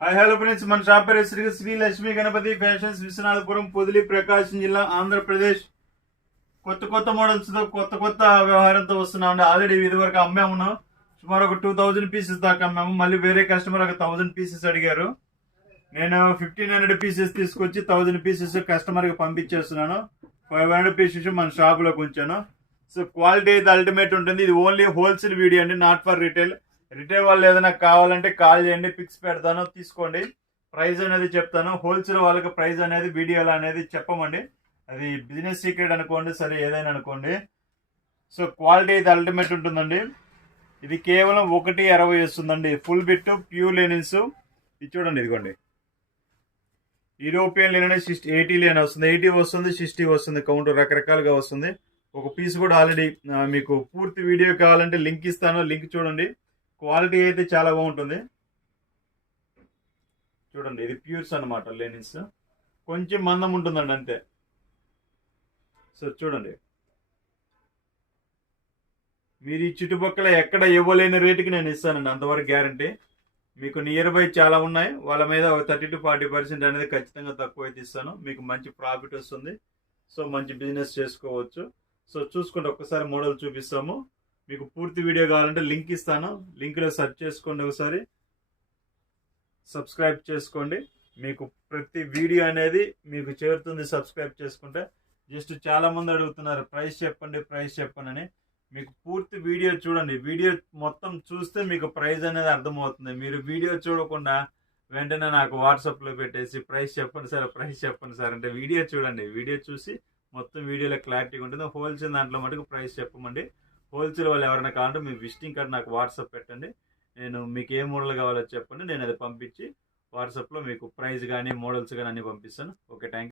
Hi hello friends, మన shop పేరు Shri Lakshmi Ganapati fashions, Viswanathapuram, Podili, ప్రకాశం జిల్లా, ఆంధ్రప్రదేశ్. కొత్త మోడల్స్ తో కొత్త వ్యవహారంతో వస్తున్నామండి. ఆల్రెడీ ఇది వరకు అమ్మాము, సుమారు ఒక 2000 పీసెస్ దాకా అమ్మాము. మళ్ళీ వేరే కస్టమర్ ఒక 1000 పీసెస్ అడిగారు. నేను 1500 పీసెస్ తీసుకొచ్చి 1000 పీసెస్ కస్టమర్ కి పంపించేస్తున్నాను. 500 పీసెస్ మన షాప్ లోకి ఉంచాను. సో క్వాలిటీ అయితే అల్టిమేట్ ఉంటుంది. ఇది ఓన్లీ హోల్సేల్ వీడియో అండి, నాట్ ఫర్ రిటైల్. రిటైల్ వాళ్ళు ఏదైనా కావాలంటే కాల్ చేయండి, పిక్స్ పెడతాను, తీసుకోండి. ప్రైస్ అనేది చెప్తాను. హోల్సేల్ వాళ్ళకి ప్రైస్ అనేది వీడియోలో అనేది చెప్పమండి, అది బిజినెస్ సీక్రెట్ అనుకోండి, సరే ఏదైనా అనుకోండి. సో క్వాలిటీ అయితే అల్టిమేట్ ఉంటుందండి. ఇది కేవలం 1.60 వస్తుందండి. Full bit pure linens. ఇది చూడండి, ఇదిగోండి. యూరోపియన్ లెనిన్ 80 లెనిన్ వస్తుంది, 80 వస్తుంది, 60 వస్తుంది. కౌంటర్ రకరకాలుగా వస్తుంది. ఒక పీస్ కూడా ఆల్రెడీ మీకు పూర్తి వీడియో కావాలంటే లింక్ ఇస్తాను, లింక్ చూడండి. క్వాలిటీ అయితే చాలా బాగుంటుంది. చూడండి, ఇది ప్యూర్స్ అనమాట లెనిన్స్. కొంచెం మందం ఉంటుందండి అంతే. సో చూడండి, మీరు ఈ చుట్టుపక్కల ఎక్కడ ఇవ్వలేని రేటుకి నేను ఇస్తానండి, అంతవరకు గ్యారంటీ. మీకు నియర్ బై చాలా ఉన్నాయి, వాళ్ళ మీద ఒక 30 to 40% అనేది ఖచ్చితంగా తక్కువ అయితే ఇస్తాను. మీకు మంచి ప్రాఫిట్ వస్తుంది. సో మంచి బిజినెస్ చేసుకోవచ్చు. సో చూసుకోండి, ఒక్కసారి మోడల్ చూపిస్తాము. మీకు పూర్తి వీడియో కావాలంటే లింక్ ఇస్తాను, లింక్లో సెర్చ్ చేసుకోండి, ఒకసారి సబ్స్క్రైబ్ చేసుకోండి. మీకు ప్రతి వీడియో అనేది మీకు చేరుతుంది సబ్స్క్రైబ్ చేసుకుంటే. జస్ట్ చాలా మంది అడుగుతున్నారు ప్రైస్ చెప్పండి, ప్రైస్ చెప్పండి అని. మీకు పూర్తి వీడియో చూడండి, వీడియో మొత్తం చూస్తే మీకు ప్రైస్ అనేది అర్థమవుతుంది. మీరు వీడియో చూడకుండా వెంటనే నాకు వాట్సాప్లో పెట్టేసి ప్రైస్ చెప్పండి సార్, ప్రైస్ చెప్పండి సార్ అంటే, వీడియో చూడండి. వీడియో చూసి మొత్తం వీడియోలో క్లారిటీ ఉంటుంది. హోల్సేల్ దాంట్లో మటుకు ప్రైస్ చెప్పమండి. హోల్సేల్ వాళ్ళు ఎవరైనా కావాలంటే మీ విజిటింగ్ కార్డ్ నాకు వాట్సాప్ పెట్టండి. నేను మీకు ఏ మోడల్ కావాలో చెప్పండి, నేను అది పంపించి వాట్సాప్లో మీకు ప్రైస్ కానీ మోడల్స్ కానీ అన్ని పంపిస్తాను. Okay, thank you.